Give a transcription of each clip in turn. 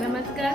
नमस्कार.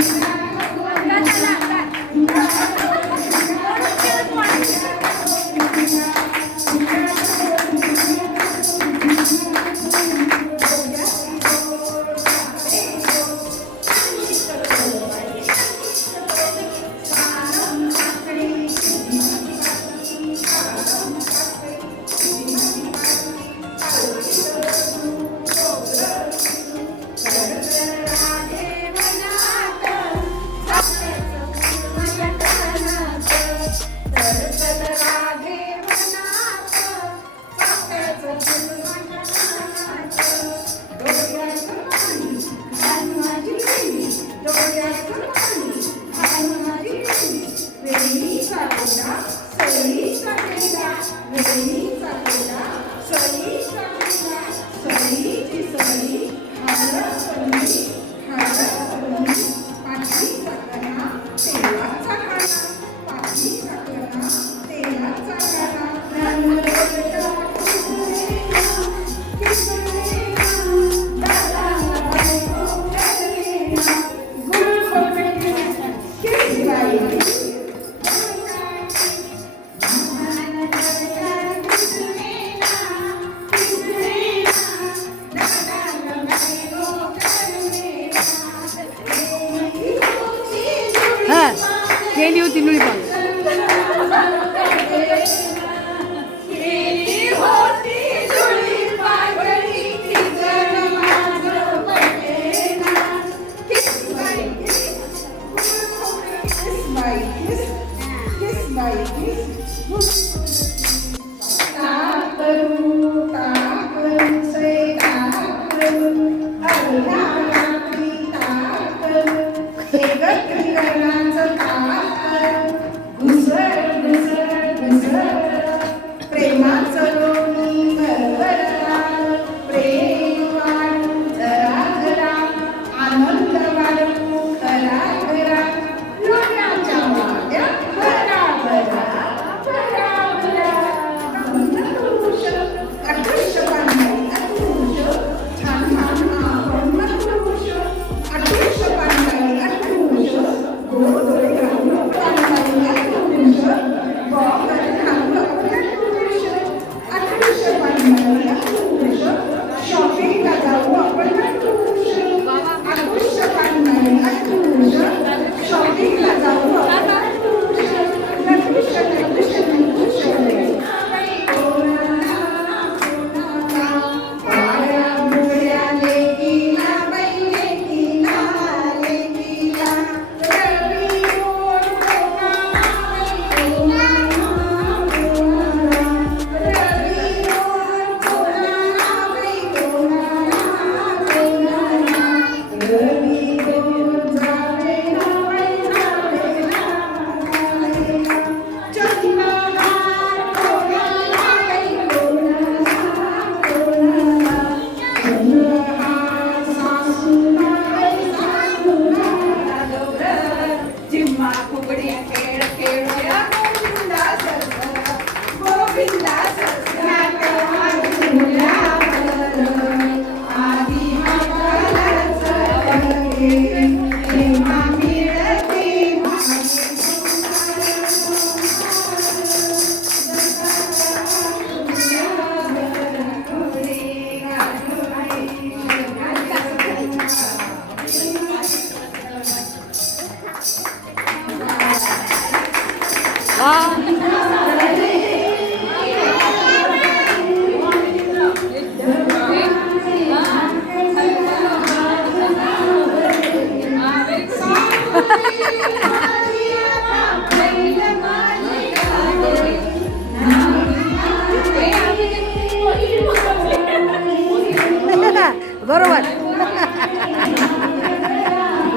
Thank you. हा Gracias. बरोबर.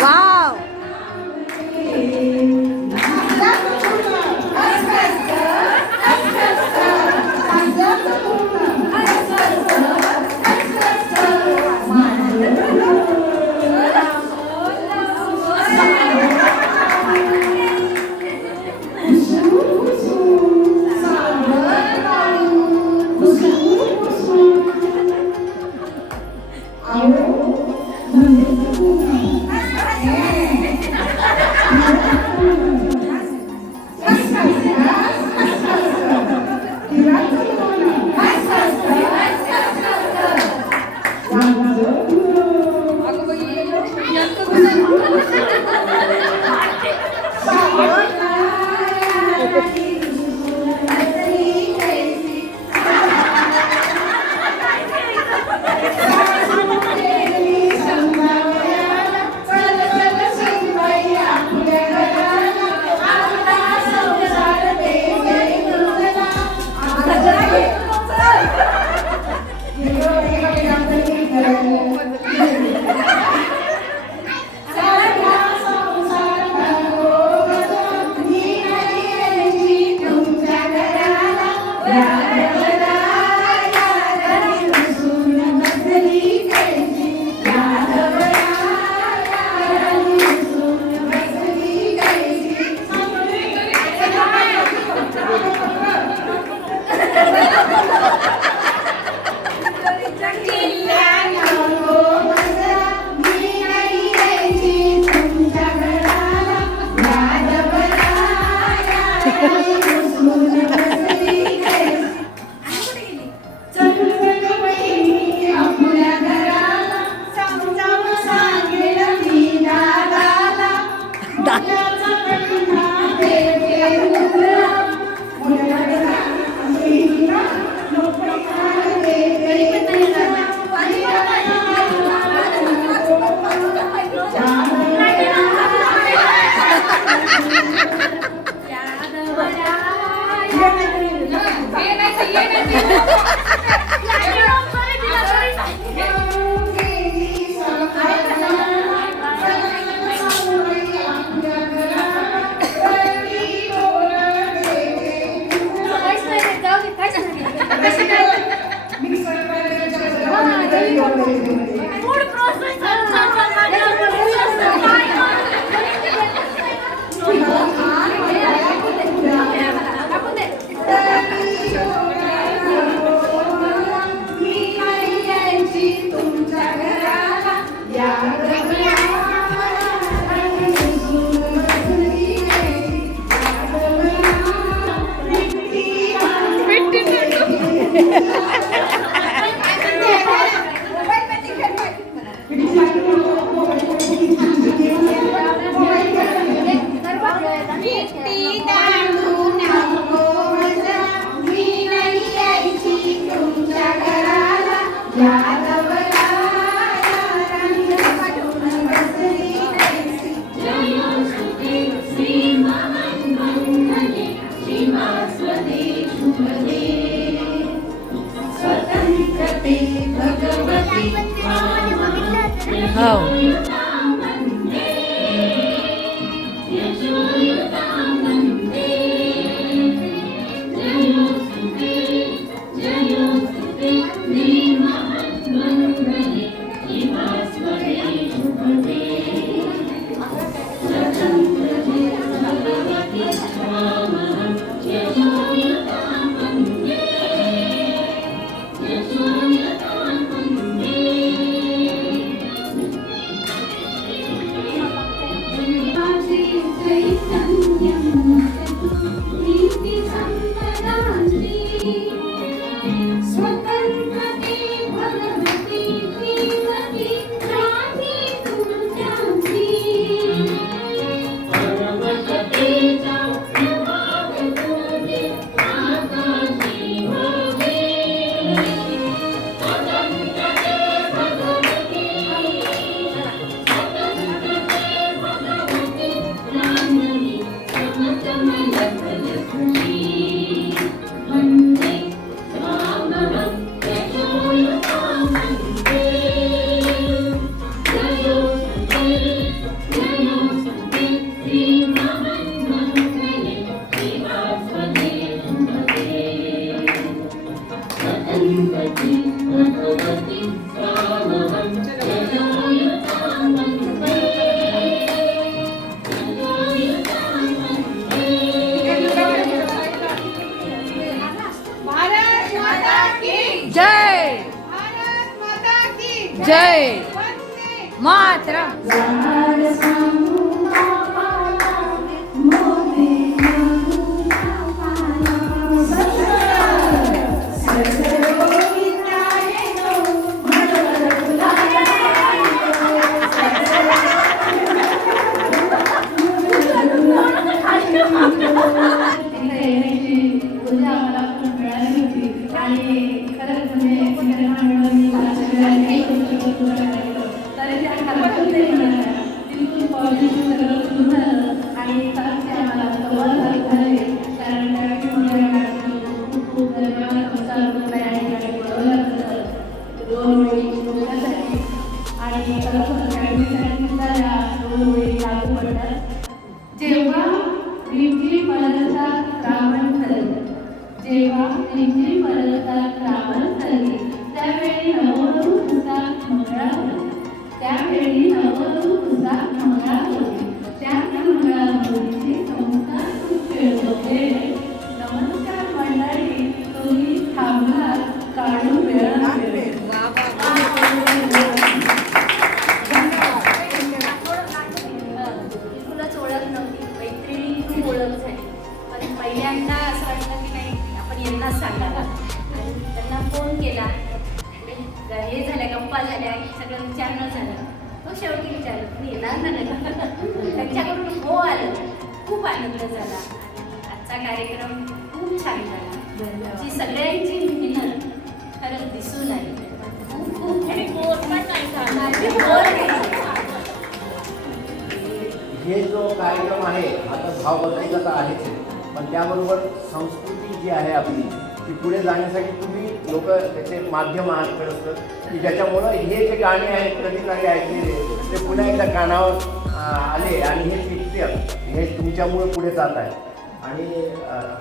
वाव. हो स्वतन्त्रति भगवति झाल्या सगळं विचारणं झालं. तो शेवटी विचारलं तुम्ही येणार ना त्यांच्याकडून हो आलं. खूप आनंद झाला. आणि आजचा कार्यक्रम खूप छान झाला. ची सगळ्यांची मेहनत खरंच दिसून आली. खूप खूप. हे जो कार्यक्रम आहे आता भाव बदलायचा तर आहेच. पण त्याबरोबर संस्कृती जी आहे आपली की पुढे जाण्यासाठी तुम्ही लोक त्याचे माध्यम आहात खरं तर, की ज्याच्यामुळं हे जे गाणे आहेत कधी काही ऐकलेले ते पुन्हा एकदा कानावर आले आणि हे पिक्चर हे तुमच्यामुळे पुढे जात आहे. आणि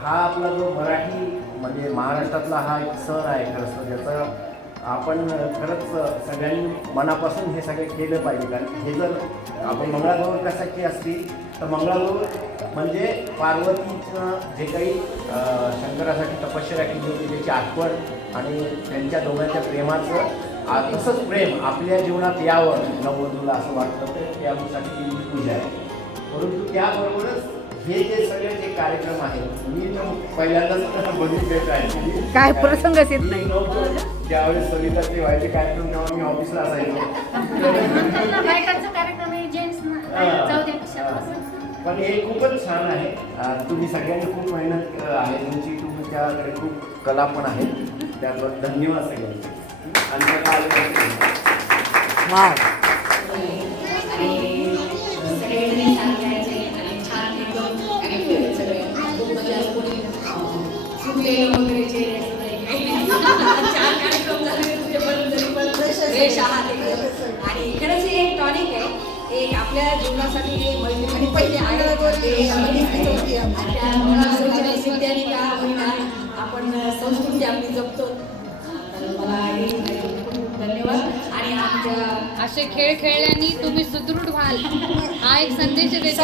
हा आपला जो मराठी म्हणजे महाराष्ट्रातला हा एक सण आहे खरं तर ज्याचं आपण खरंच सगळ्यांनी मनापासून हे सगळे केलं पाहिजे. कारण हे जर आपण मंगळागौर कशाची असतील तर मंगळागौर म्हणजे पार्वतीचं जे काही शंकरासाठी तपश्चर्या केली होती त्याची आठवण आणि त्यांच्या दोघांच्या प्रेमाचं तसंच प्रेम आपल्या जीवनात यावं नववधूला असं वाटतं तर त्यासाठी केलेली पूजा आहे. परंतु त्याबरोबरच हे जे सगळे जे कार्यक्रम आहेत मी तर पहिल्यांदाच बघितलेच आहे. काय प्रसंगच येत नाही. ज्यावेळेस सविताचे व्हायचे कार्यक्रम तेव्हा मी ऑफिसला असायचो. बायकांचा कार्यक्रम आहे जेंट्स जाऊ दे कशाला. असं. पण हे खूपच छान आहे. तुम्ही सगळ्यांनी खूप मेहनत आहे. तुमची तुमच्याकडे खूप कला पण आहे. त्याबद्दल धन्यवाद सगळ्यांचे. आणि आपल्या जीवनासाठी आणि पहिले होती. होईना आपण संस्कृती आपली जपतो. तर मला हे खूप खूप धन्यवाद. आणि आमच्या असे खेळ खेळल्याने तुम्ही सुदृढ व्हाल. हा एक संदेश देतो.